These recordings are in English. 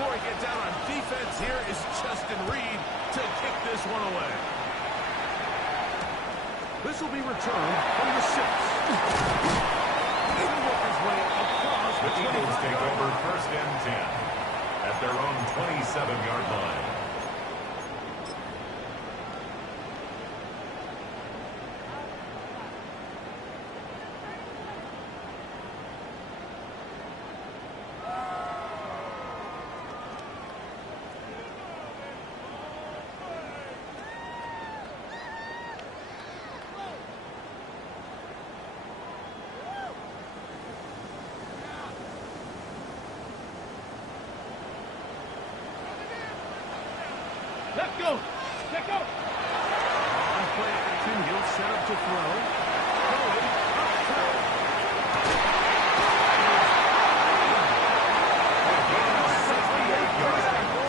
before he gets out on defense, here is Justin Reed to kick this one away. This will be returned from the 6. He'll work his way across the Eagles take over 1st and 10 at their own 27-yard line. Let's go. Let's go. On play action, he'll set up to throw. Throwing up throw.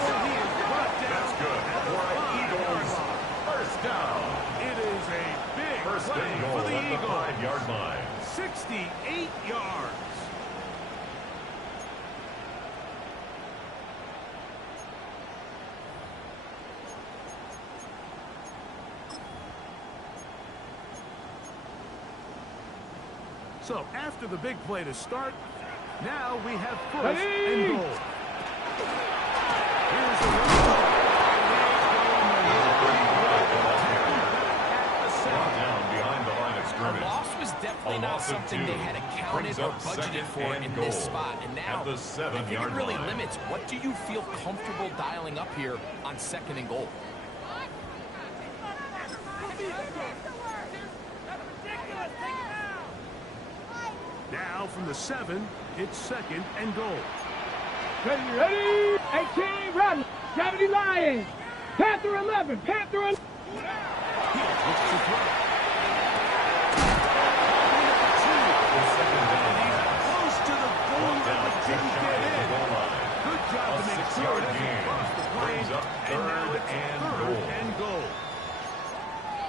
That's good. For Eagles. First down. It is a big First play and goal for the at the Eagles. 5-yard line. 68 yards. So after the big play to start, now we have first and goal. Here's the Down behind the line of A scrimmage. loss was definitely not something they had accounted or budgeted for in this spot. And now, at the I think 7-yard it really line. limits what do you feel comfortable dialing up here on 2nd and goal. Now from the 7, it's 2nd and goal. Ready? 18, run. Gravity Lions. Panther 11. Panther 11. He looks to throw. Close to the goal line, but didn't get in. Good job to make sure it doesn't cross the plane. And now it's 3rd and goal.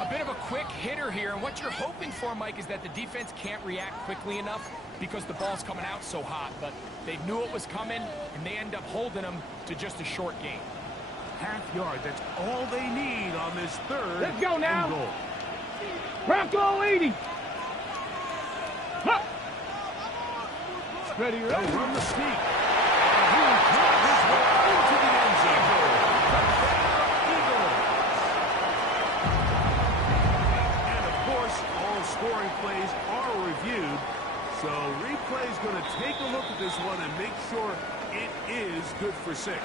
A bit of a quick hitter here, and what you're hoping for, Mike, is that the defense can't react quickly enough because the ball's coming out so hot, but they knew it was coming, and they end up holding them to just a short gain. Half yard, that's all they need on this 3rd Let's go now. and goal. Bronco 80. Huh. Ready? They'll run the sneak. And he will drive his way into the end zone. Eagles. And of course, all scoring plays are reviewed. So replay's going to take a look at this one and make sure it is good for 6.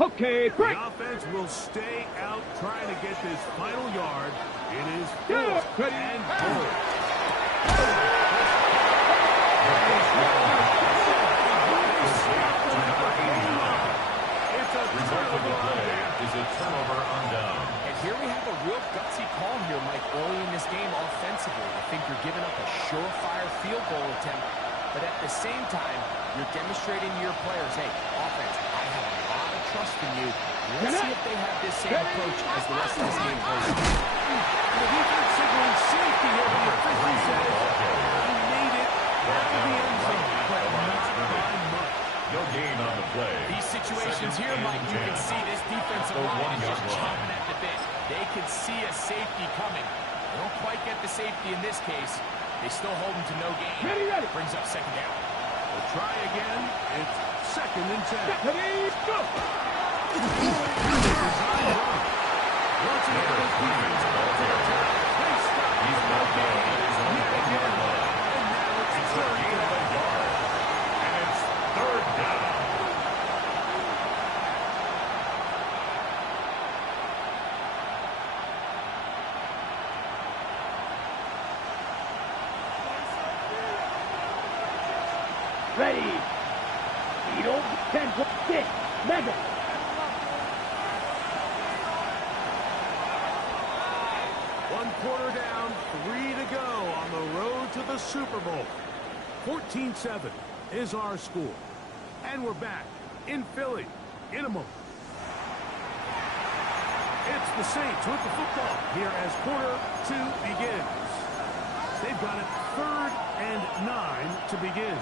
Okay, break. The offense will stay out trying to get this final yard. It is Yeah. 4th Ready. and goal. It's a Result of the turnover. play is a turnover on down. And here we have a real gutsy call here, Mike, early in this game offensively. I think you're giving up a surefire field goal attempt, but at the same time, you're demonstrating to your players, hey, offense, I have a lot of trust in you. Let's see if they have this same approach as the rest of this game goes. The defense signaling safety here. The official says he made it out of the end zone, but not by much. No gain on the play. These situations here, Mike, you can see this defensive line is just chomping at the bit. They can see a safety coming. They don't quite get the safety in this case. They still hold them to no gain. Ready. Brings up 2nd down. We'll try again. It's 2nd and 10. Ready, go. Design run. Once again, this defense ball to the top. They stop. He's not down at his own 1-yard line. And now it's It's a 3rd gain of down. a yard. And it's 3rd down. Ready. Beetle. 10-6. Mega. One quarter down, 3 to go on the road to the Super Bowl. 14-7 is our score. And we're back in Philly in a moment. It's the Saints with the football here as quarter 2 begins. They've got it 3rd and 9 to begin.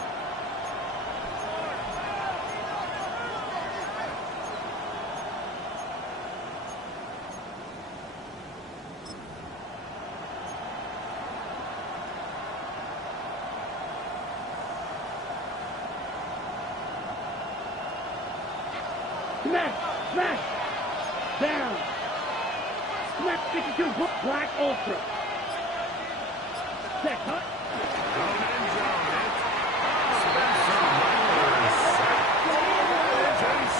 Smash! Down! Smash 52, Black Ultra. Set, cut.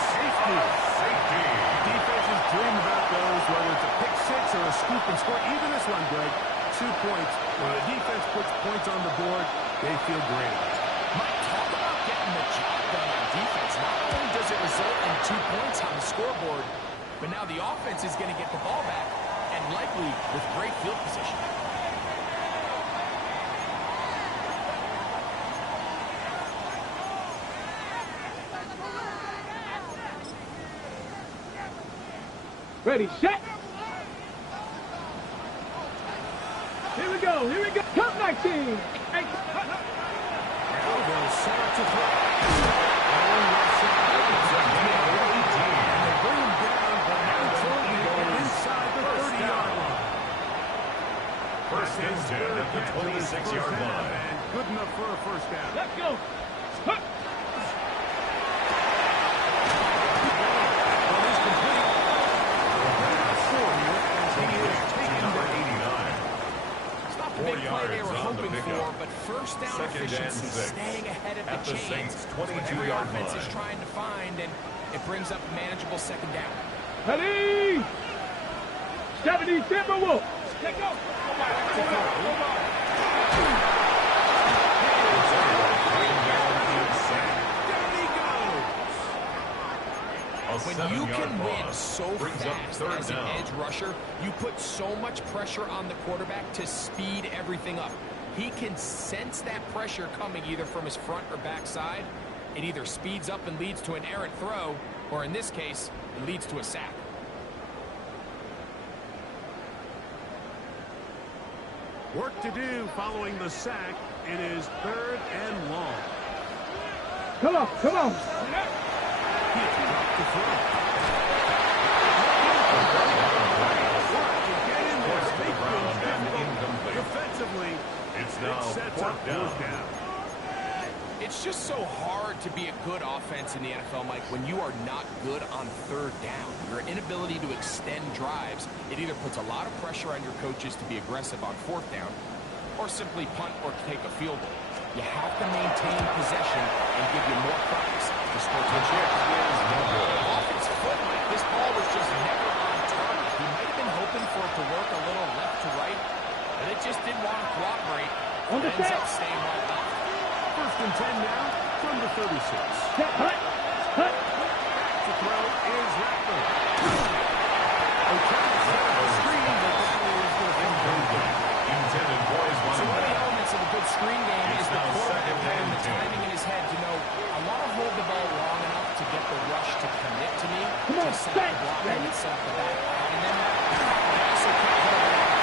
Safety. Defenses dream about those, whether it's a pick six or a scoop and score. Even this one, Greg, 2 points. When the defense puts points on the board, they feel great. Mike, talk about getting the job done on defense. Not only does it result in 2 points on the scoreboard, but now the offense is going to get the ball back, and likely with great field position. Ready, set. Here we go. Come 19. Hey. They'll set up to throw. And they bring him down, but until he goes inside the 30-yard line. First and 10 at the 26-yard line. And good enough for a first down. Let's go. Huh. The big play they were hoping for, but first down efficiency, 6. staying ahead of At the the chains. Saints' What every 22-yard offense line. is trying to find, and it brings up a manageable second down. Ready. 70 Timberwolves. Take off. When you can win so brings up fast third as an down. edge rusher, you put so much pressure on the quarterback to speed everything up. He can sense that pressure coming either from his front or back side. It either speeds up and leads to an errant throw, or in this case, it leads to a sack. Work to do following the sack. It is 3rd and long. Come on. He's dropped the throw. Defensively, It's now it sets up 4th down. 4th down. It's just so hard to be a good offense in the NFL, Mike, when you are not good on 3rd down. Your inability to extend drives, it either puts a lot of pressure on your coaches to be aggressive on 4th down, or simply punt or take a field goal. You have to maintain possession and give you more practice to sportsmanship. Offensive foot, Mike, this ball was just never on target. He might have been hoping for it to work a little left to right, but it just didn't want to cooperate. On the It ends set. up staying right left. 1st and 10 now from the 36. Set, hut. Back to throw is Rattler. They tried to set up a screen, but Rattler is going to come down. Intended for his So running one of the back. elements of a good screen game It's is the now quarterback 2nd having and the 10. timing in his head to know, I want to hold the ball long enough to get the rush to commit to me, Come on, to set set. the block Ready? and set up the back. And then I also can't hold it off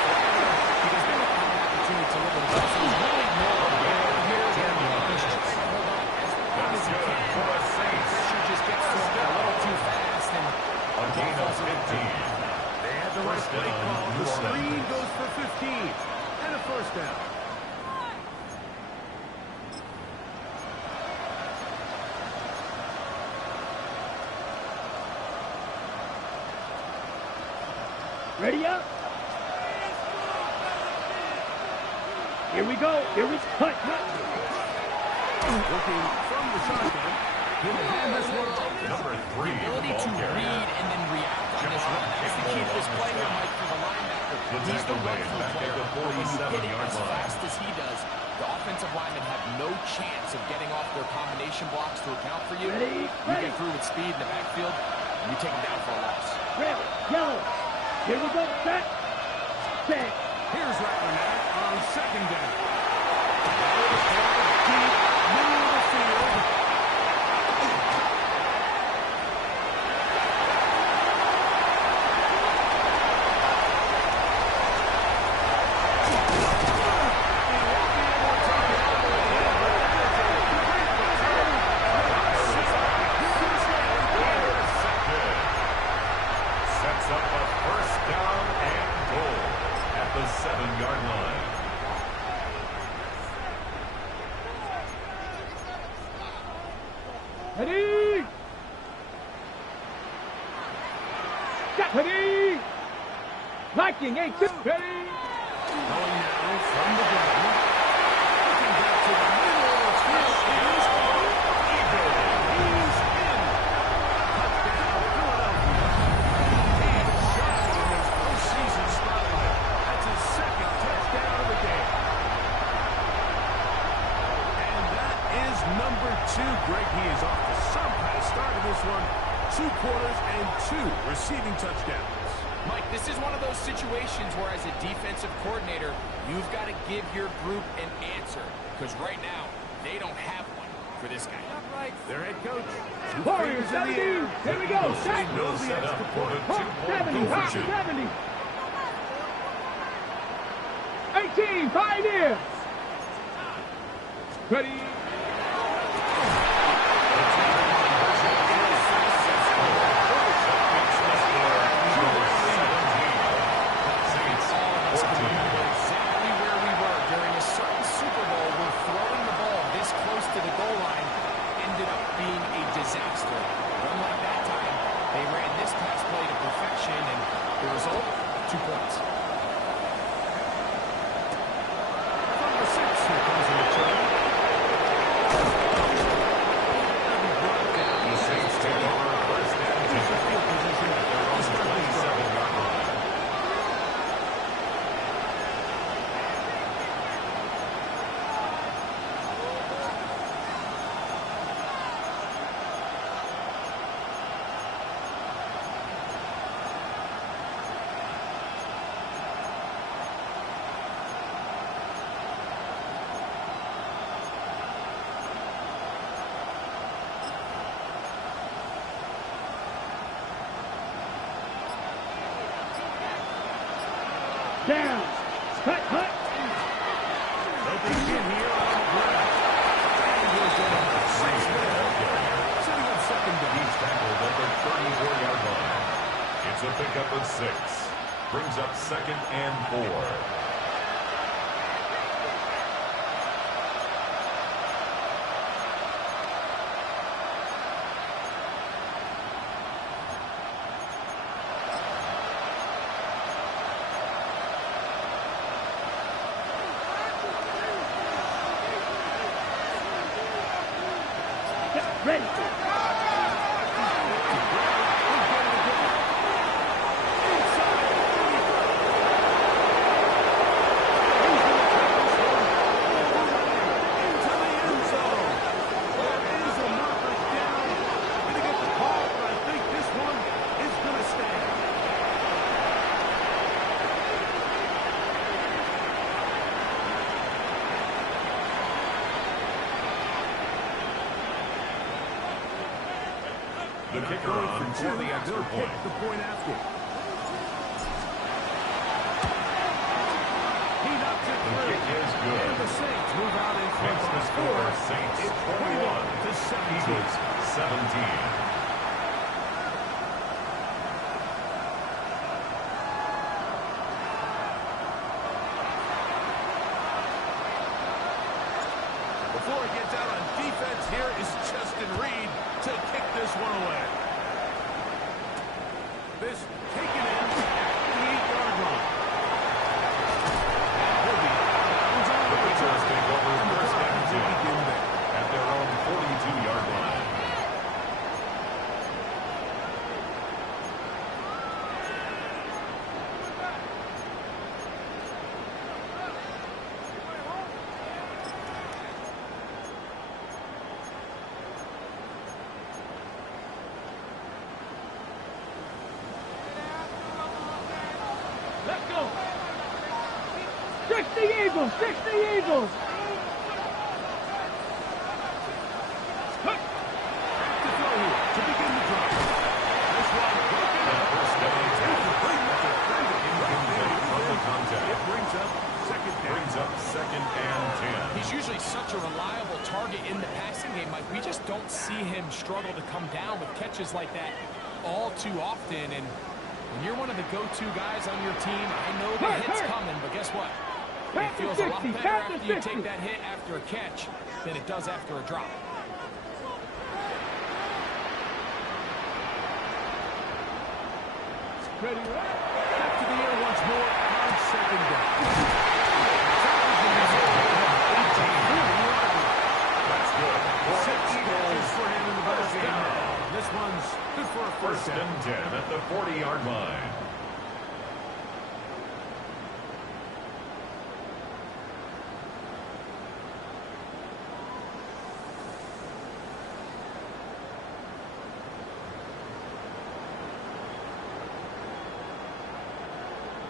because they don't have an opportunity to deliver the ball. So it's really more of a game here than just trying to hold on as long as you can. For a Saints. Pressure just gets to him a little too fast, and A gain of 15. They had the right play call. The screen goes for 15. And a first down. Ready up. Here we go. Hut. Working from the shotgun. He'll hand this one off. Number 3. the ability to read and then react on this run. That's the key to this play here, Mike, for the linebacker. He's the run-through back player. at the When you hit it 47-yard as line. fast as he does, the offensive linemen have no chance of getting off their combination blocks to account for you. Ready, You ready. get through with speed in the backfield, and you take him down for a loss. Red, yellow. Here we go. Set. Set. Here's Rattler now on 2nd down. That is deep, middle of the field. Ready? Ready? Viking 8-2. Ready? Going now from the ground. Looking back to the middle of the field. He's in. Touchdown, Philadelphia. He is shining in his postseason spotlight. That's his second touchdown of the game. And that is number 2. Greg, he is off to some kind of start in this one. 2 quarters and 2 receiving touchdowns. Mike, this is one of those situations where as a defensive coordinator, you've got to give your group an answer. Because right now, they don't have one for this guy. Their head coach. Warriors 70. Here we go. Set. Knows the extra point. 70. Hot 70. 18. Pioneers. Ready? To the goal line ended up being a disaster. Unlike that time, they ran this pass play to perfection, and the result, 2 points. From the 6, here comes the return. The Saints take over first down. Here's the field position at their own 27-yard line. Down. Cut. They'll begin here on the ground. And here's the setting up second down. He's tackled at the 34-yard line. It's a pickup of 6. Brings up 2nd and 4. Ready. The kicker on for the extra point. The point after. He knocks it The through. kick is good. And the Saints move out in front Makes by the score 4. Saints It's 21. 21-17. Eagles 17. Before he gets out on defense, here is Justin Reed to kick this one away. This taken in at the 8-yard line. He'll be out on The the Patriots take over first down begin 10 there. at their own 42-yard line. Let's go. 60 Eagles. 60 Eagles. To throw here to begin the drive. This one broken And up. first down 10. Bring the defender Incomplete from the contact. It brings up second down. Brings up 2nd and 10. He's usually such a reliable target in the passing game, Mike. We just don't see him struggle to come down with catches like that all too often. And when you're one of the go-to guys on your team, I know the hit's coming, but guess what? It feels a lot better after you take that hit after a catch than it does after a drop. Ready, Back to the air once more on second down. That's good. 6 catches for him in the ball game. This one's good for a first First down. and 10 at the 40-yard line.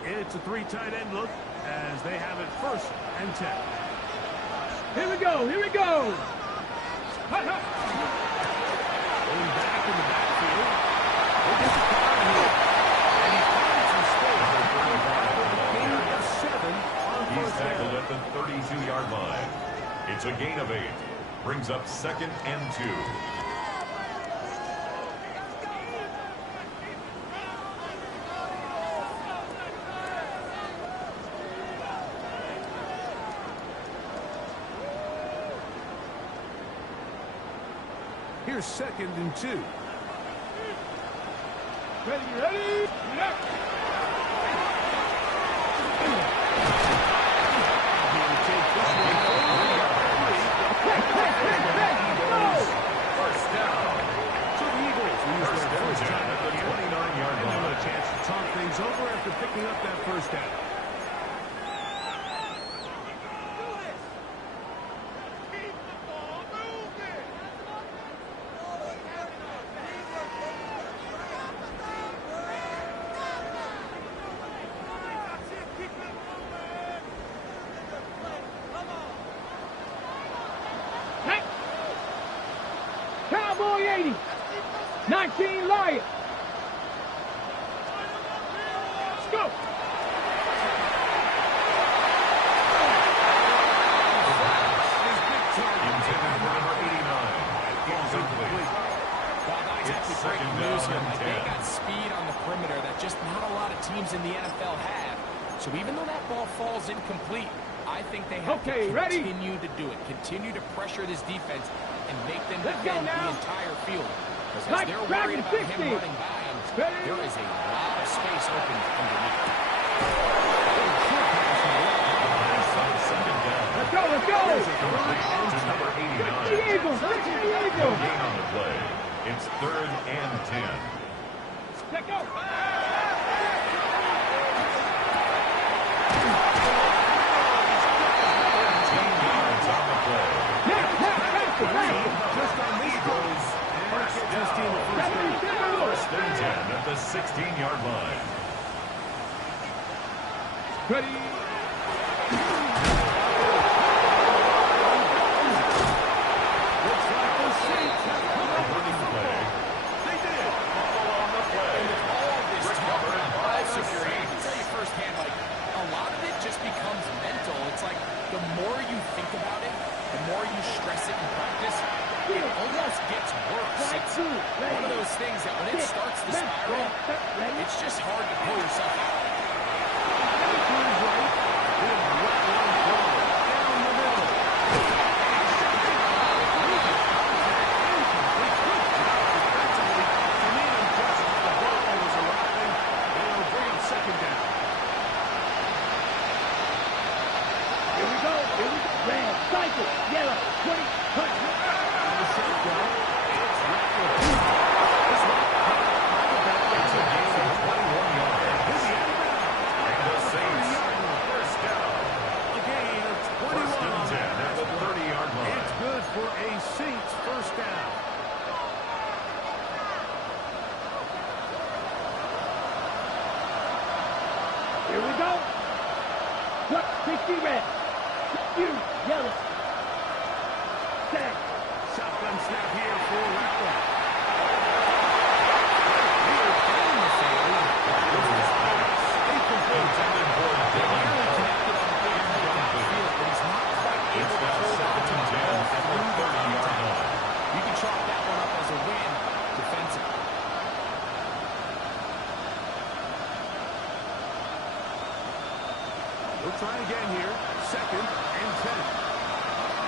It's a 3 tight end look as they have it first and 10. Here we go. Here we go. Hut, hut. Going back in the backfield. They get the car here. And he finds some space. Gain of 7 on He's first tackled down. at the 32-yard line. It's a gain of 8. Brings up second and 2. Here's second and 2. Ready, ready. Yeah. He'll take this one over. First down. So the Eagles will use First their and first 10 time at the 29-yard and line. a chance to talk things over after picking up that first down. Cowboy 80. 19 Lion. Let's go. Intended for number 89. Incomplete. Well, that is It's actually second great news down here. and Like, they 10. got speed on the perimeter that just not a lot of teams in the NFL have. So even though that ball falls incomplete, I think they have Okay, to ready? continue to do it. Continue to pressure this defense and make them Let's go defend the now. entire field. Because as Mike, they're grab worried the about 60. him running by him, Ready? there is a lot of space open underneath. Second down. Let's go, let's go. Complete to number 89. The Eagles, the No Eagles. gain on the play. It's third and 10. Let's go. 13 yards on the play. Just on this goes. And it gets his team a first down. First and 10 at the 16-yard line. Ready. Looks like the Saints have come up with Running play. They did. Ball on the play. All of this talk Recovered about by ball the security, I can Saints. tell you firsthand, like, a lot of it just becomes mental. It's like the more you think about it, the more you stress it in practice, it almost gets worse. It's one of those things that when it starts to spiral, it's just hard to pull yourself out. Turns right. Big right line ball down the middle. Defensively, to me, impressive. The ball was arriving, and it'll bring up second down. Here we go. Here we go. Red, cycle, yellow, 20, hut. The shotgun. It's Rattler. This one. It's a gain of 21 yards. This is And the Saints first down. a gain of First 21. and 10 at the 30-yard line. It's good for a Saints first down. Here we go. What? 60 red. You, yellow. Set. Shotgun snap here for Rattler. Intended for Dylan. It's now second and 10 at the 30-yard line. You can chalk that one up as a win defensively. We'll try again here. Second and 10.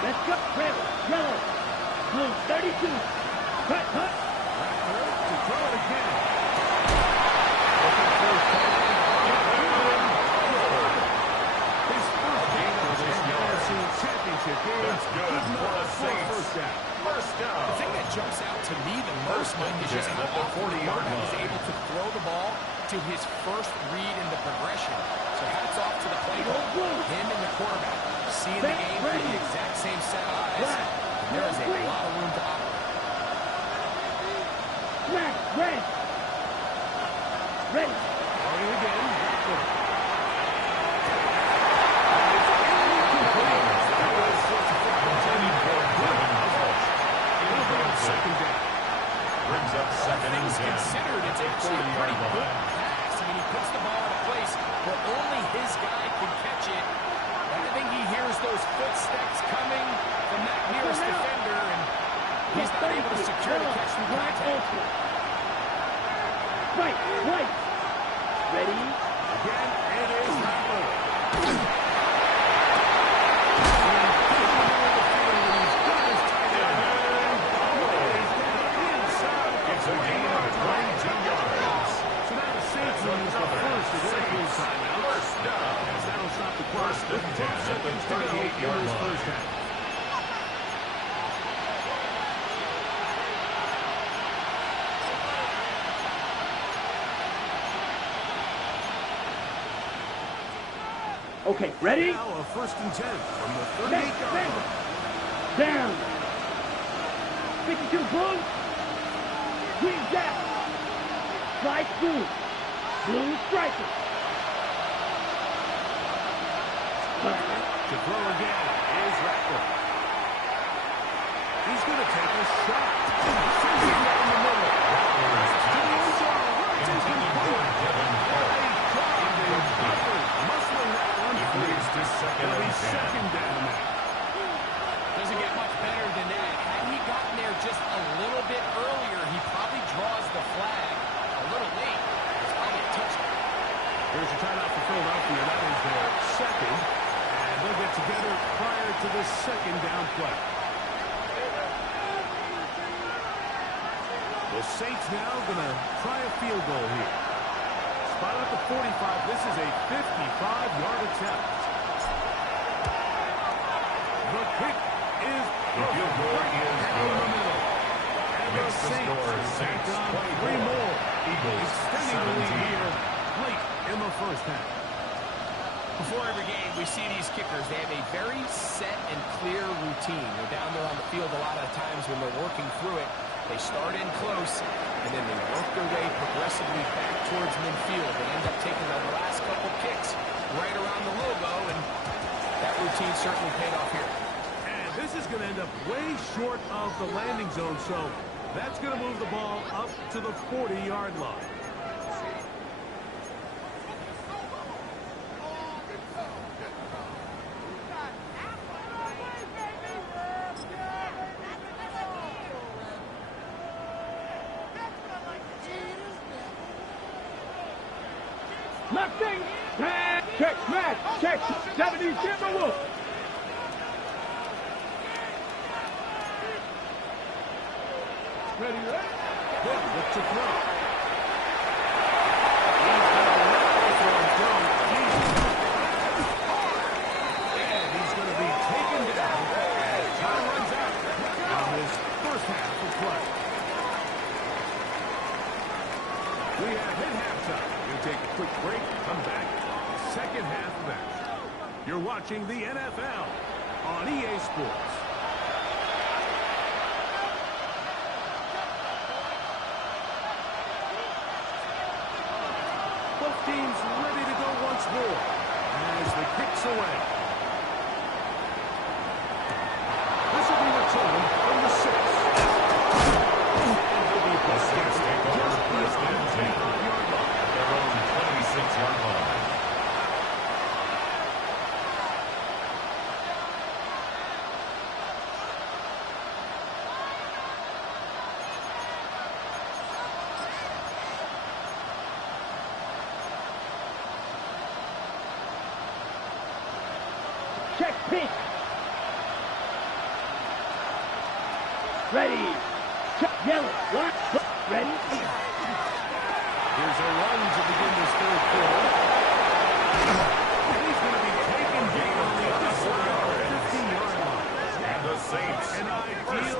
Let's go. Red, yellow. Blue, 32. Hut, hut. Rattler to throw it again. Looking for down. First down. The thing that jumps out to me the most, Mike, is just how often the quarterback is able to throw the ball to his first read in the progression. So hats off to the playbook. Him and the quarterback seeing the game through the exact same set of eyes. And there is a lot of room to operate. Ready. Ready. Throwing again. Second down. Brings up second and 10. Considered, it's actually a pretty good pass. I mean, he puts the ball in a place where only his guy can catch it. And I think he hears those footsteps coming from that nearest defender, and he's not able to secure the catch from contact. Right. Ready. Again, it is Rattler. It's a gain of 22 yards. So now the Saints will use the first of their full timeout. First down. As that'll stop the clock. First and 10 at the 38-yard line. First half. Okay, ready? Now a first and 10 from the 38-yard line. Down. 52 blue. Green jack. Slide through. Blue striker. To throw again is Rattler. He's going to take a shot. Sends it down the middle. To the end zone. Right into the corner. Muscling that one free. It'll be second down now. Doesn't get much better than that. Had he gotten there just a little bit earlier, he probably draws the flag a little late. It's probably a touchdown. Here's a timeout for Philadelphia. That is their second. And they'll get together prior to the second down play. The Saints now going to try a field goal here. Spot at the 45. This is a 55-yard attempt. The kick is The field goal is down the good. middle. And the Makes the Saints score are back 6, on 24. three more. Eagles Extending the lead 17. here late in the first half. Before every game, we see these kickers. They have a very set and clear routine. They're down there on the field a lot of times when they're working through it. They start in close, and then they work their way progressively back towards midfield. They end up taking the last couple kicks right around the logo, and that routine certainly paid off here. And this is going to end up way short of the landing zone, so that's going to move the ball up to the 40-yard line. Nothing. Check, match. Check. 70 Timberwolves. Ready? Good. Look to throw. He's going to let this one go. And he's going to be taken down as time runs out on this first half of play. We have hit halftime. We'll take a quick break. Come back. Second half of action. You're watching the NFL on EA Sports. Both teams ready to go once more as the kick's away. This will be returned from the 6. The Saints take over first and 10 at their own 26-yard line. Check pitch. Ready. Check yellow. What? Ready. Here's a run to begin this third quarter. And he's going to be taken down on the other side of the 15-yard line. And the Saints An ideal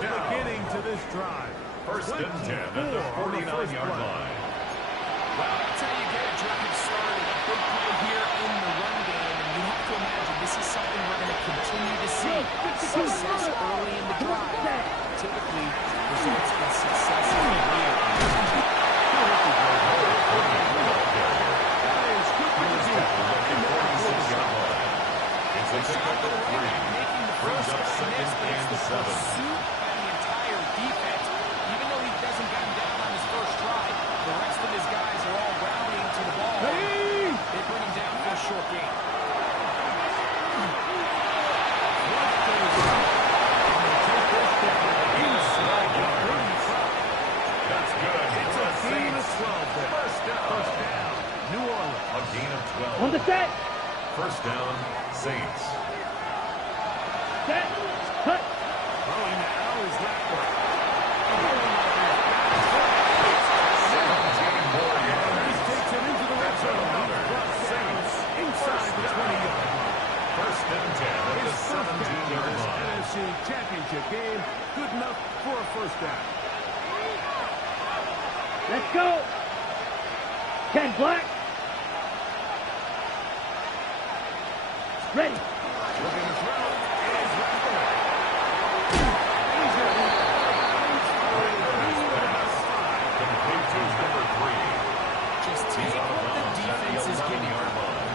big play here in the run game, and you have to imagine this is something we're going to continue to see. Success early in the drive typically results in success in the end. It's a pickup of 3. Brings up second and 7. Pursuit by the entire defense. Even though he doesn't get him down on his first try, the rest of his guys are all rallying to the ball. They bring him down for a short gain. That's good. It's a gain of 12 there. First down. New Orleans. A gain of 12. On the set. First down, Saints. Set. Cut. Throwing now is Rattler. He takes it into the red zone. Saints inside the 20-yard line. First and 10 at the 17-yard line. NFC Championship game. Good enough for a first down. Let's go. Ken Black. Ready. Looking to throw is Rattler. Complete to number 3. Just take what the defense is giving you.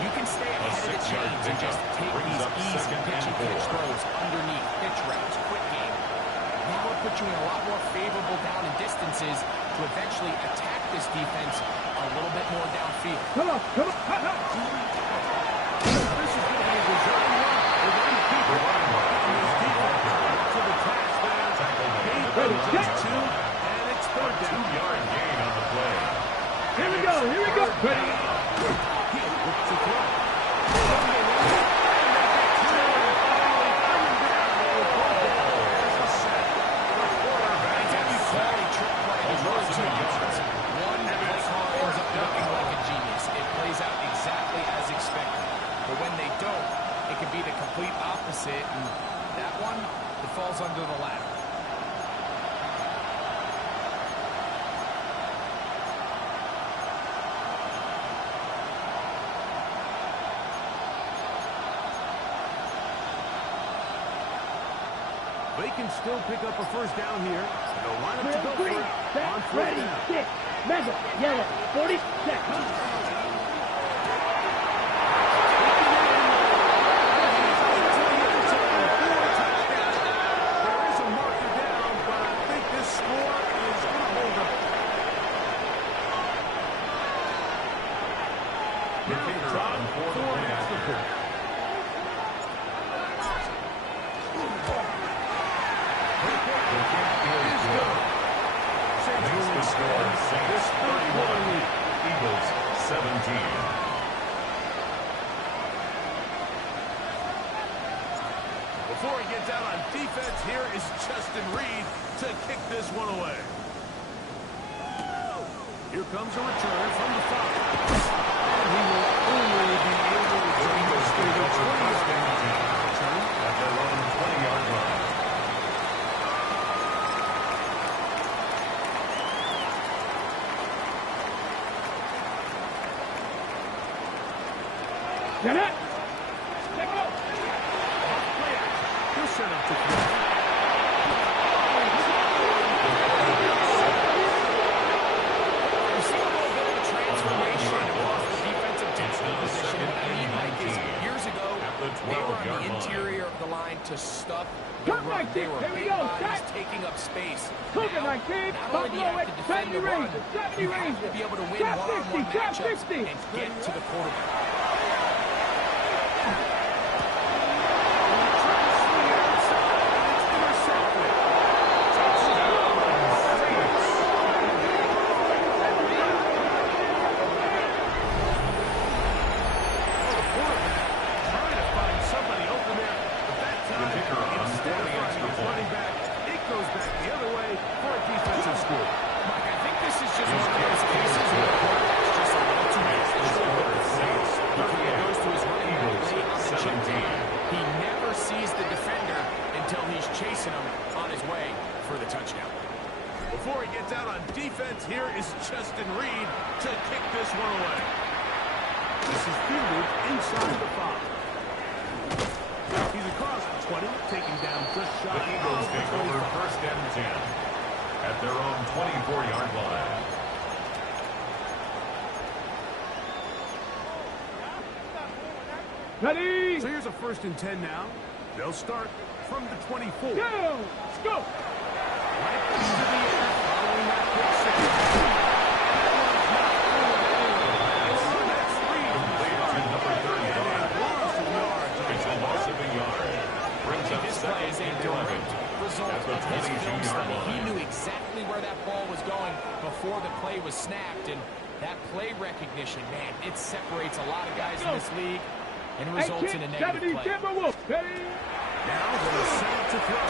You can stay ahead of the chains and just take these easy pitch and catch throws underneath pitch routes, quick game. That will put you in a lot more favorable down and distances to eventually attack this defense a little bit more downfield. Come on. Come on. This is going to be a design run. They're going to keep it on his defense. To the pass there. Ready, Gain check. 2, and it's third down. 2-yard gain on the play. Here we go. Ready. He looks to throw. Opposite, and that one, it falls under the ladder. They can still pick up a first down here. They'll line up to go for it on fourth Ready. down. 6. Mega. Yellow. 40 seconds. Before he gets out on defense, here is Justin Reed to kick this one away. Here comes a return from the 5. And he will only be able to bring this to the 20th return at their own 20-yard line. Get it. Set up to throw. We've seen a little bit of a transformation across the defensive tackle position. Years ago, they were on the interior of the line to stop the run. They were big bodies taking up space. Now, not only do you have to defend the run, you have to be able to win one-on-one matchups and get to the quarterback. Before he gets out on defense, here is Justin Reed to kick this one away. This is fielded inside the 5. He's across the 20, taking down just shy The Eagles of the take over 25. first and 10 at their own 24-yard line. Ready? So here's a first and 10 now. They'll start from the 24. Go! Let's go! Right into the air, following that pick six. Completed to number 35. Loss of yards. It's a loss of a yard. Brings up This play second is a and 11 direct result at the of his film 22-yard study. He line. knew exactly where that ball was going before the play was snapped, and that play recognition, man, it separates a lot of guys in this league and results in a negative 70 play. Timberwolves. Ready? Now they're set to throw.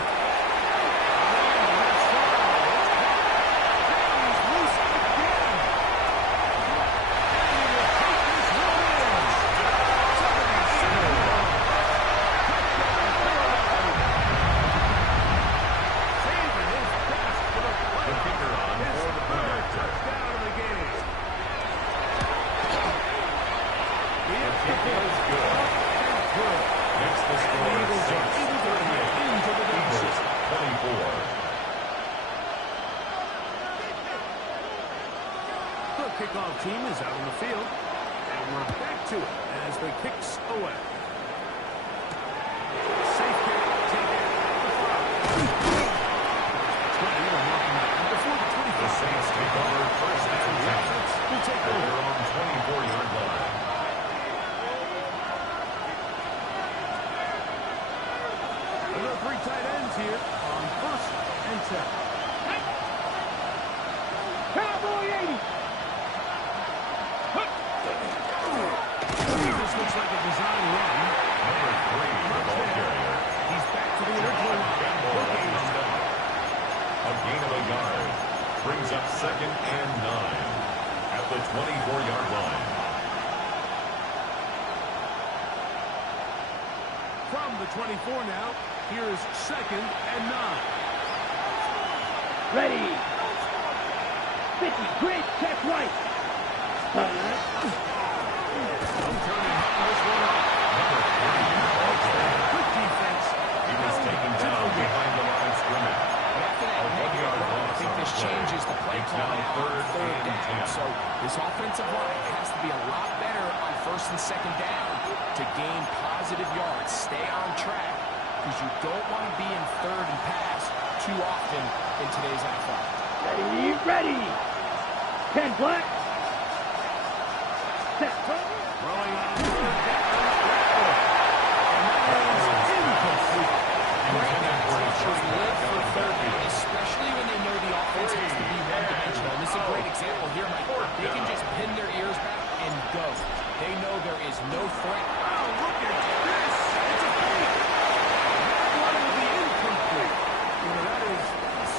The kicker on for the protector. The kick is good. Makes the score 6-38. Eagles 24. The kickoff team is out on the field, and we're back to it as the kicks away. Safe kick, taken at the 5. 20, they're marking down before the 25. The Saints take over first and 10 We'll take at over. their own 24-yard line. Another 3 tight ends here on first and 10. Cowboy 80. This looks like a design run. Number 3, the ball carrier. He's back to the original line. Campbell runs up. A gain of a yard. Brings up second and 9 at the 24-yard line. From the 24 now, here's second and 9. Ready? 50. Great. Check right. Number 3, the ball carrier. Good defense. He was taken down behind the line of scrimmage. After that negative yard run, I loss think on this the play. changes the play It's call now now on third and down. 10. So this offensive line has to be a lot better on first and second down to gain positive yards. Stay on track because you don't want to be in third and pass too often in today's NFL. Ready? Ready. 10 black. Set. Throwing on third down. And that is incomplete. Intended for a Should first live back for on the third down, backfield. especially when they know the offense has to be one-dimensional. And this is a great example here, Mike. They can just pin their ears back and go. They know there is no threat. Oh, look at this. It's a fake. That one will be incomplete. You know, that is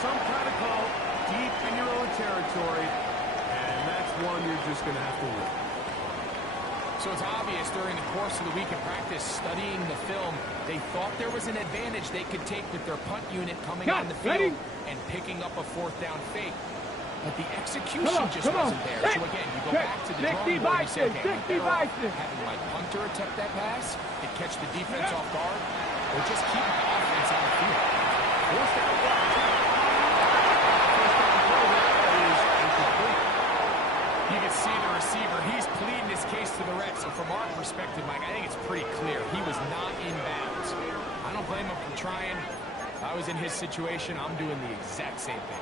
some kind of call deep in your own territory, and that's one you're just going to have to win. So it's obvious during the course of the week of practice, studying the film, they thought there was an advantage they could take with their punt unit coming Got on the it. field Ready? and picking up a fourth down fake. But the execution Come on, just come on. wasn't there. So again, you go Check. back to the 60 drawing board and you say, Bison, okay, I'm 60 better off Bison. having my punter attempt that pass and catch the defense off guard, or just keep my offense on the field. Forced out wide. First down throw there is incomplete. You can see the receiver. He's pleading his case to the ref. So from our perspective, Mike, I think it's pretty clear. He was not in bounds. I don't blame him for trying. If I was in his situation, I'm doing the exact same thing.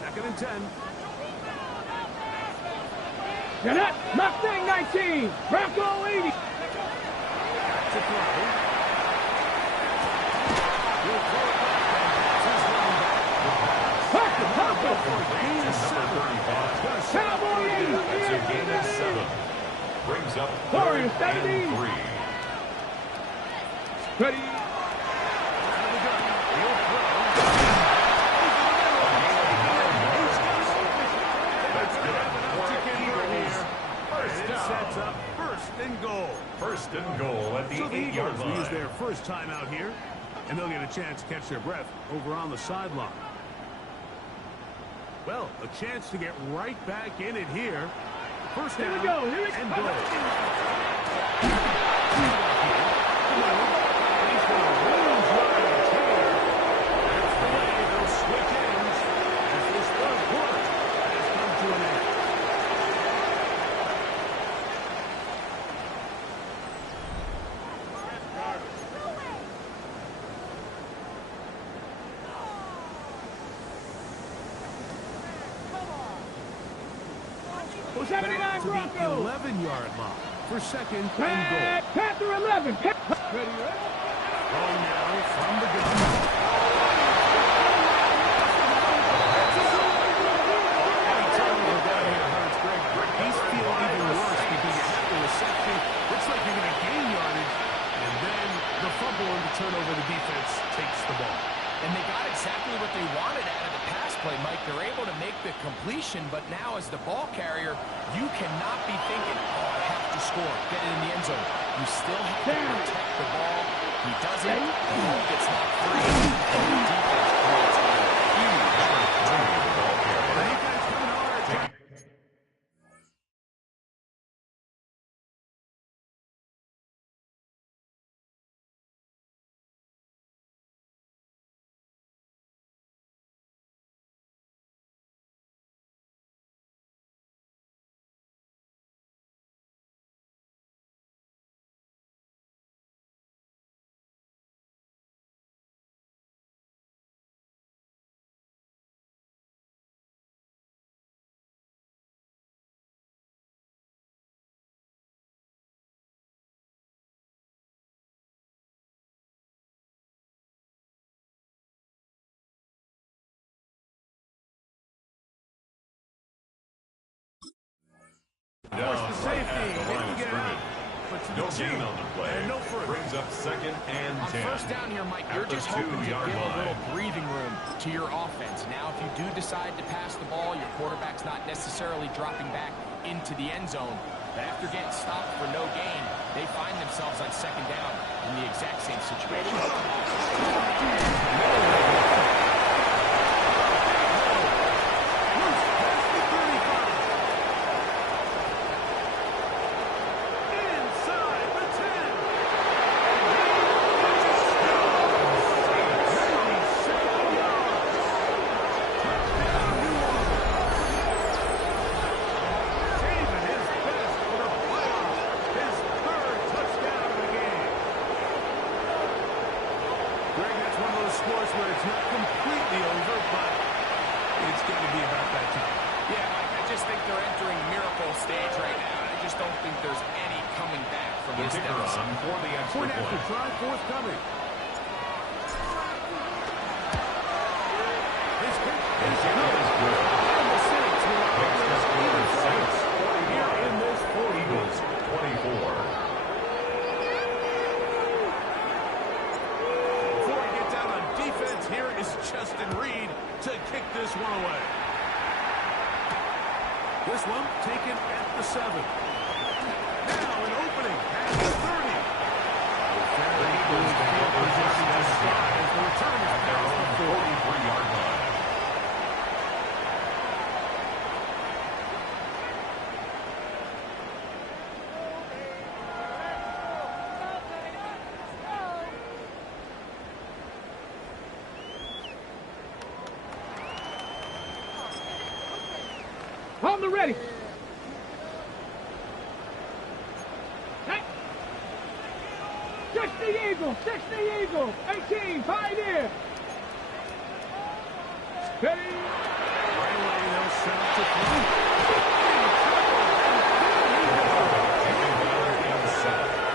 Second and 10. Jeanette. Mustang 19. Bronco 80. To throw. He'll throw it back. That's his running back. Pass the tackle. Complete to number 35. Cowboy 80. That's a gain of 7. Brings up Sorry, third and 70. 3. Ready? Out of the gun. He'll throw. That's good. For Eagles. First It down. sets up first and goal. First and goal at the So the 8-yard Eagles will use line. their first time out here, and they'll get a chance to catch their breath over on the sideline. Well, a chance to get right back in it here. First Here down we go. Here we and go. goal. He's going to lose yardage here. That's the way they'll switch ends as this third quarter has come to an end. Well, Back 79 to the Broncos. 11-yard line for second and Panther 11. Ready, ready? goal. Throwing now from the gun. Any turnover down here hurts Greg. He's feeling even worse because you have the reception. Looks like you're going to gain yardage. And then the fumble and the turnover, the defense takes the ball. And they got exactly what they wanted out of the pass play, Mike. They're able to make the completion, but now as the ball carrier, you cannot be thinking, oh, I have to score, get it in the end zone. You still have to protect the ball. He doesn't. The ball gets knocked free. And the defense creates a huge opportunity. The defense coming hard. Force the safety. They can get out. But to No the gain two. on the play. And no further. Brings up second and On 10. first down here, Mike, you're At the just hoping to give 2-yard a little line. breathing room to your offense. Now, if you do decide to pass the ball, your quarterback's not necessarily dropping back into the end zone. But after getting stopped for no gain, they find themselves on second down in the exact same situation. Loose past the 35. Inside the 10. 97 yards. Touchdown, New Orleans. Saving his best for the playoffs. His third touchdown of the game. Greg, that's one of those scores where it's not completely over, but it's going to be about that time. Yeah, Mike, I just think they're entering miracle stage right now. I just don't think there's any coming back from The this kicker deficit. on for the extra Point after point. try, forthcoming. His kick is good. And the Saints will Makes the score 6. here in this 40 Eagles 24. Before he gets out on defense, here is Justin Reed to kick this one away. This one taken at the 7. Now an opening at the 30. The Eagles take over just this drive As the return is at their past own the 40. 43-yard line. On the ready. Hey. 60 Eagles. 60 Eagles. 18. Pioneer. Ready. Right away, they'll set up to throw.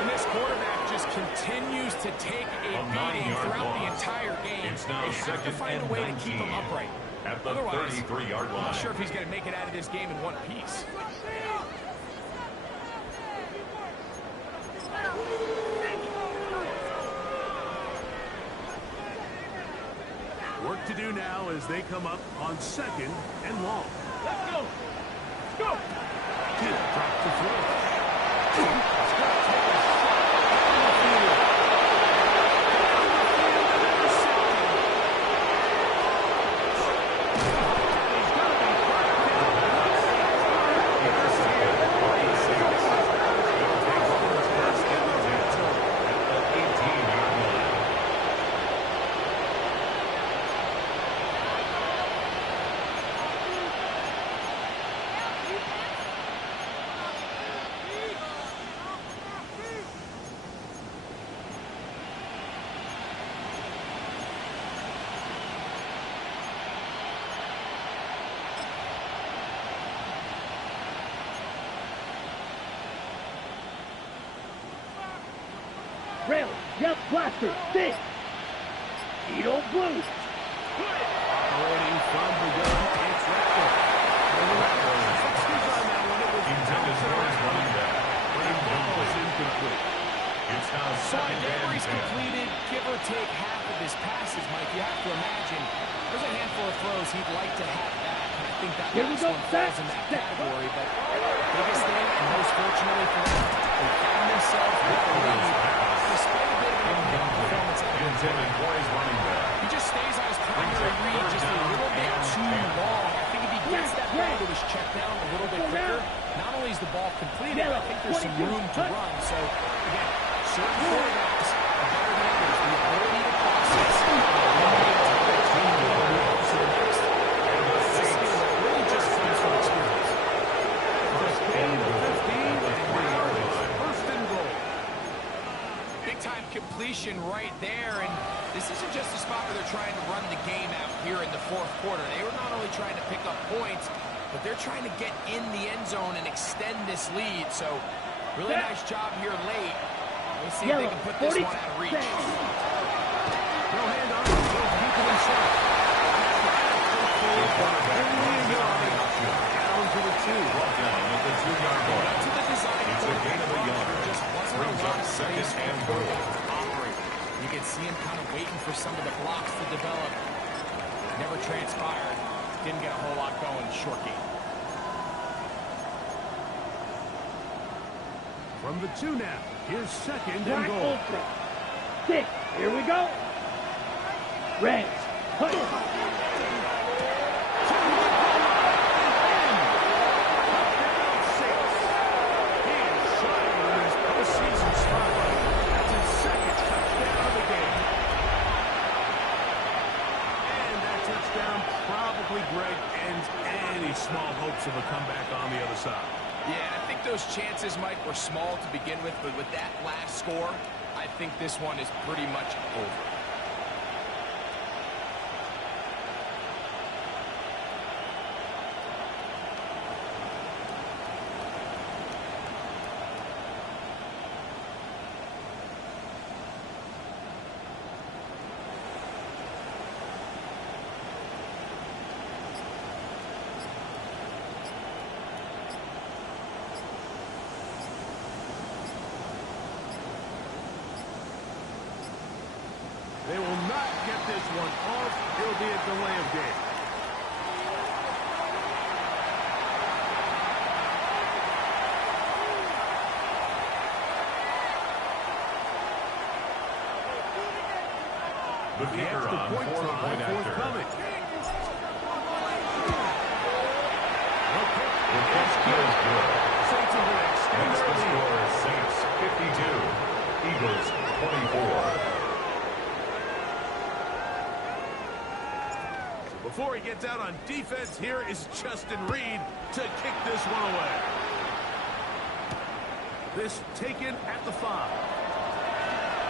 And this quarterback just continues to take a beating 9-yard throughout the loss. entire game. It's now They have to second find a and way to keep 19 him upright. at the Otherwise, 33-yard I'm line. not sure if he's going to make it out of this game in one piece. Work to do now as they come up on second and long. Let's go. Let's go. Drop to throw. He's got it Red, yellow, blaster, thick. Edo blue. Operating from the gun, it's Rackle. Intended for his running back. Ball is incomplete. It's now So second whenever and he's 10. completed, give or take half of his passes, Mike, you have to imagine there's a handful of throws he'd like to have back. And I think that Here we last go. one falls in that category. But biggest thing, and most fortunately for them, they found themselves with the lead despite a bit of an up-and-down performance out there. Intended for his running back. He just stays on his primary read just a little bit too long. I think if he gets that ball to his check down a little bit quicker, not only is the ball completed, but I think there's some room to run. So, again, certain quarterbacks are better than others. The ability to process to the next. It's a skill that really just comes from experience. First gain of 15, and first and goal. Big-time completion right there, and this isn't just a spot where they're trying to run the game out here in the fourth quarter. They were not only trying to pick up points, but they're trying to get in the end zone and extend this lead. So, really nice job here late. Let's see if they can put this one out of reach. No hand on it, he'll keep it inside. Down to the 2. Brought down at the 2-yard line. To the design It's a gain of a yard. There just wasn't a Brings lot up of second space and for goal. him to operate. You can see him kind of waiting for some of the blocks to develop. Never transpired. Didn't get a whole lot going. Short game. From the 2 now, here's second and Black goal. ultra. Thick. Here we go. Red. Greg, ends any small hopes of a comeback on the other side. Yeah, I think those chances, Mike, were small to begin with, but with that last score, I think this one is pretty much over. They will not get this one off. It'll be a delay of game. The kicker on point try point after. forthcoming. The catch is good. Saints are going to extend Makes their the lead. score Saints 52, Eagles 24. Before he gets out on defense, here is Justin Reed to kick this one away. This taken at the 5.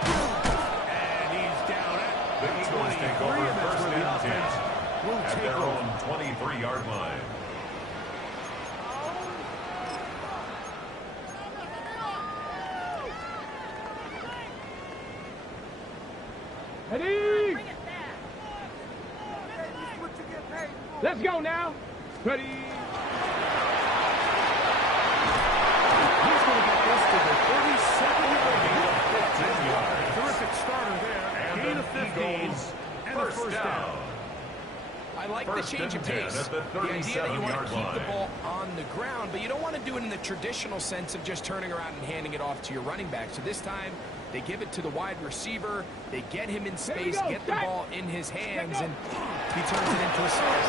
And he's down at The Eagles take over 23, and that's first where the and offense 10 will at take their over. own 23-yard line. Ready? Let's go now. Ready? He's going to get this to the 37-yard line. 10 yards. Terrific starter there. And Gain the of 15 Eagles and a first down. I like First the change of and 10 pace. at the The idea that you want to 37-yard keep the line. ball on the ground, but you don't want to do it in the traditional sense of just turning around and handing it off to your running back. So this time, they give it to the wide receiver. They get him in space, go. get the Start. ball in his hands, and he turns it into a size.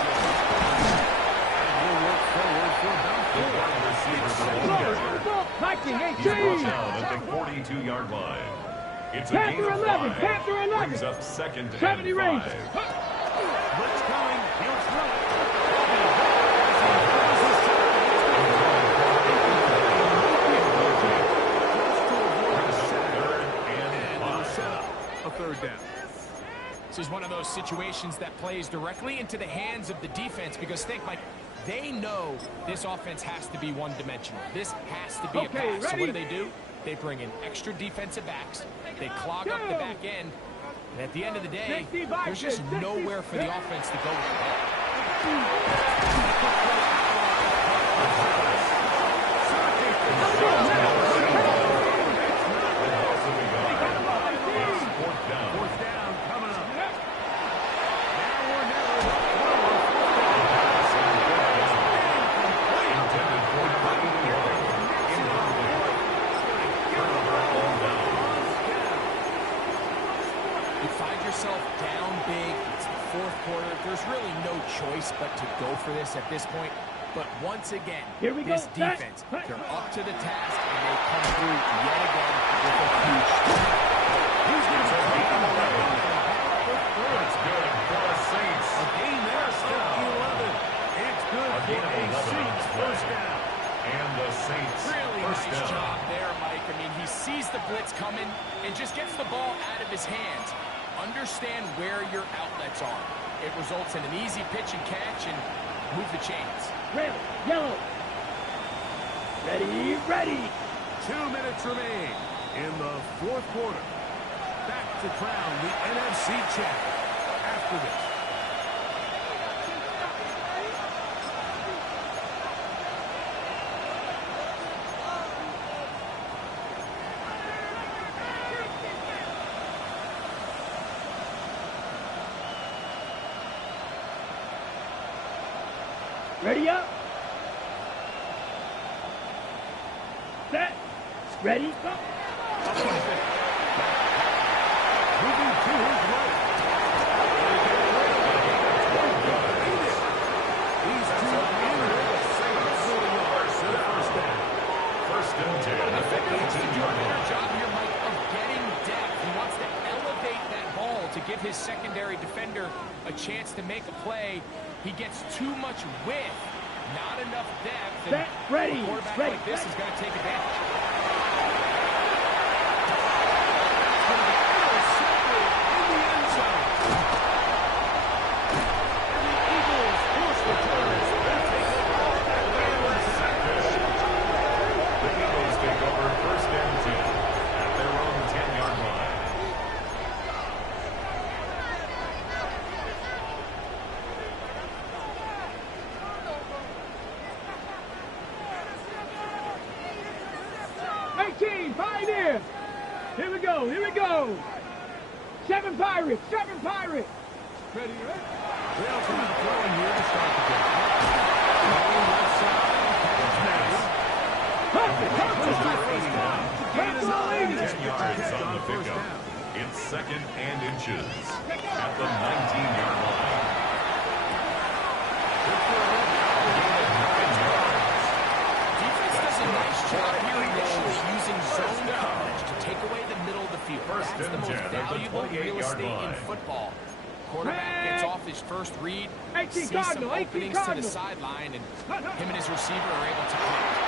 We'll work forward for about The 4. wide receiver for the Eagles. He's brought down at the 42-yard line. It's a gain Panther of 11, 5. Panther 11. Brings up second and 70 range. 5. Blitz coming. He'll throw it. A third down. This is one of those situations that plays directly into the hands of the defense because think, Mike, they know this offense has to be one-dimensional. This has to be a Okay, pass. So ready? what do? They bring in extra defensive backs. They clog up the back end. And at the end of the day, there's just nowhere for the offense to go with the ball. Fourth down coming up. You find yourself down big. It's the fourth quarter. There's really no choice but to go for this at this point. But once again, this defense, they're up to the task, and they come through yet again with a huge strike. He's going to take him away. That's good for the Saints. A gain there, still 11. It's good for a Saints first down. And the Saints Really first nice down. job there, Mike. I mean, he sees the blitz coming and just gets the ball out of his hands. Understand where your outlets are. It results in an easy pitch and catch and move the chains. Red, yellow. Ready, ready. 2 minutes remain in the fourth quarter. Back to crown the NFC champion after this. Ready up. Set. Ready, go. Moving to his right. He's two in the Saints. First down. First and 10 at the 18-yard Better line. job here, Mike, of getting depth. He wants to elevate that ball to give his secondary defender a chance to make a play. He gets too much width, not enough depth. And Set, ready, a quarterback ready, like this ready. is going to take advantage. Intercepted in the end zone. And the Eagles force returns. The Eagles take over first and 10 at their own 10-yard line. Pioneers. Here we go, here we go. Seven Pirates, seven Pirates. Ready, ready? They'll come out throwing here to start the game. Throwing left side. That's nice. Perfect, First perfect. down. Gain of 9. 10 yards on the pickup. It's second and inches at the 19-yard line. Defense does a nice job here initially using zone coverage to take away the middle of the field. First That's the and most 10 at the valuable real 28-yard estate in line. football. Quarterback gets off his first read, 18 sees some Cardinal, 18 openings to the Cardinal. sideline, and him and his receiver are able to connect.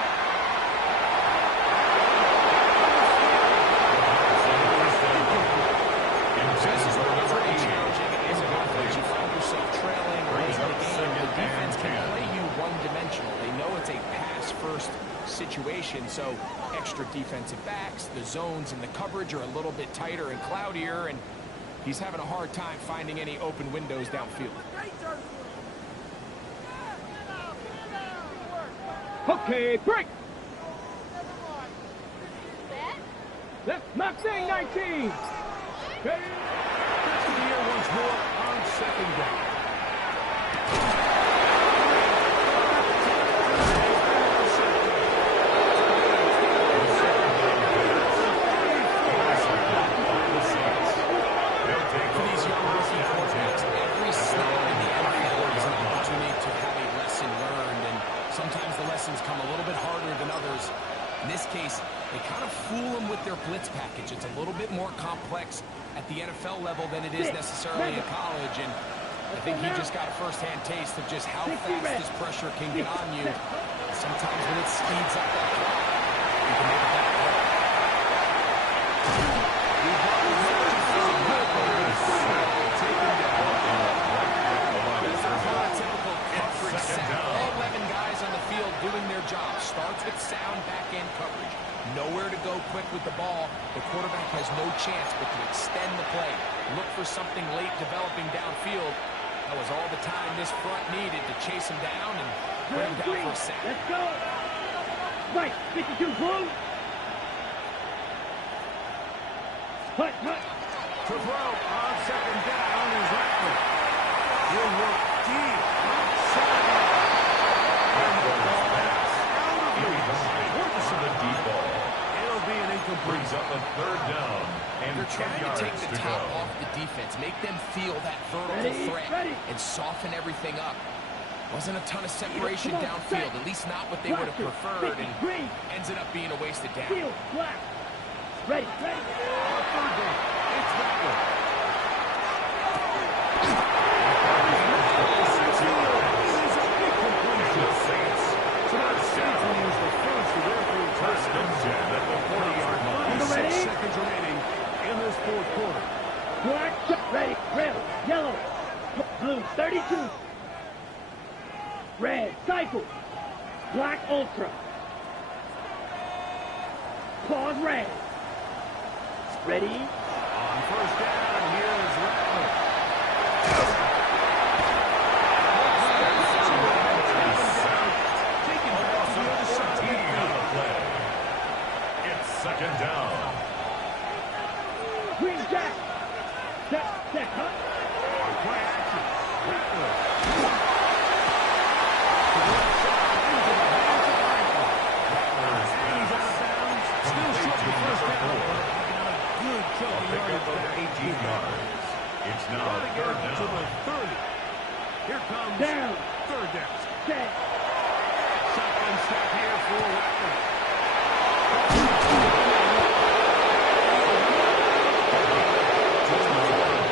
So this is where it gets really challenging as an offense. You find yourself trailing late in the game. The defense can play you one-dimensional. They know it's a pass-first situation, so extra defensive backs, the zones and the coverage are a little bit tighter and cloudier, and he's having a hard time finding any open windows downfield. Okay, break. Left, Mustang 19. Okay. Back to the air once more on second down. For these young rookie quarterbacks, every snap in the NFL is an opportunity to have a lesson learned, and sometimes the lessons come a little bit harder than others. In this case, they kind of fool them with their blitz package. It's a little bit more complex at the NFL level than it is necessarily in college, and I think he just got a first-hand taste of just how fast this pressure can get on you. Sometimes when it speeds up that clock, you can make a better play. This is not a typical coverage set. All 11 guys on the field doing their job. Starts with sound back-end coverage. Nowhere to go quick with the ball, the quarterback has no chance but to extend the play. Look for something late developing downfield. That was all the time this front needed to chase him down and put him down for a sack. Let's go. Right, 52, blue. Hut. To throw on second down is Rattler. He'll work deep outside. And the ball out of reach. The deep ball. It'll be an incomplete. Brings up a third down. And They're trying to take the top go. off the defense, make them feel that vertical threat, and soften everything up. Wasn't a ton of separation downfield, at least not what they would have preferred, and ends up being a wasted down. Field, black. Ready. On third down, it's Rattler. So now the Saints will use the first of their three First and 10 at the 40-yard line. 6 seconds remaining in this fourth quarter. Black, ready, red, yellow, blue, 32. Red, cycle. Black, ultra. Pause, red. Ready. On first down, here's Rattler. Taking back to the other side of the field. It's second down. Green jack. Check, huh? Play action. Rattler. To the left side, into the hands of Rattler. And he's out of bounds. Still short the first down. Good chunk of Pick up of yardage. 18 yards. It's now Trying to get third up to the down. 30. Here comes Down. third down. Check. Shotgun snap here for Rattler.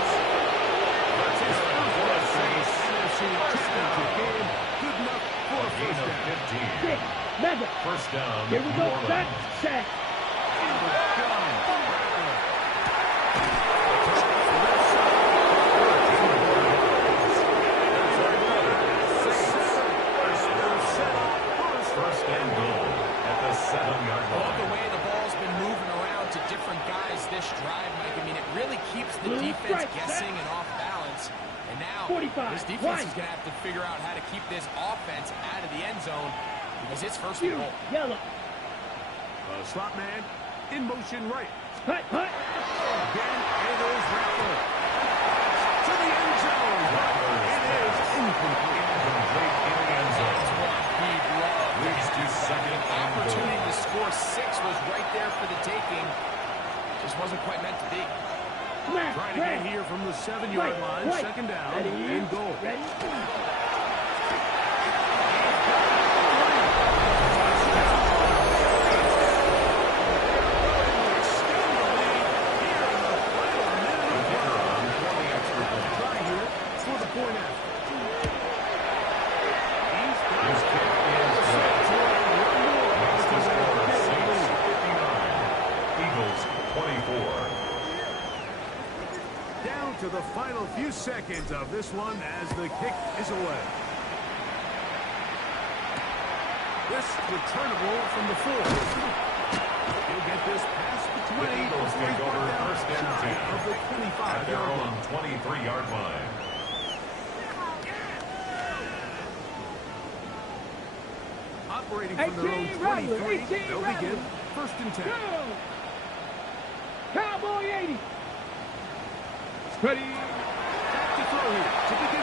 That's his first NFC championship game. Good enough for a Gain first of down. 15. Six. Mega. First down. Here we New go. Orleans. Check. In the gun. Rattler. First and goal at the 7-yard Well, the line. way the ball's been moving around to different guys this drive, Mike, I mean, it really keeps the Blue defense strike, guessing and off balance. And now, 45, this defense is going to have to figure out how to keep this offense out of the end zone because it's first and Blue, goal. yellow. Slot man in motion right. Hut. Again, it is Rattler. To the end zone. It is incomplete. Incomplete in the end zone. He'd love Leads to second and opportunity goal. to score 6 was right there for the taking. Just wasn't quite meant to be. Black, Trying to red. get here from the 7-yard line. White. Second down Ready. and goal. Ready. Try here for the point after. He's got His kick is good. Makes the score Saints 59. Eagles 24. down to the final few seconds of this one as the kick is away. This returnable from the 4. He'll get this past the 20. The Eagles take over first and 10 of the at their 25-yard own line. 23-yard line. Operating from their own 18 Rattler, 23, 18 they'll Rattler. begin first and 10. Go. Cowboy 80. Ready. Back to throw here to begin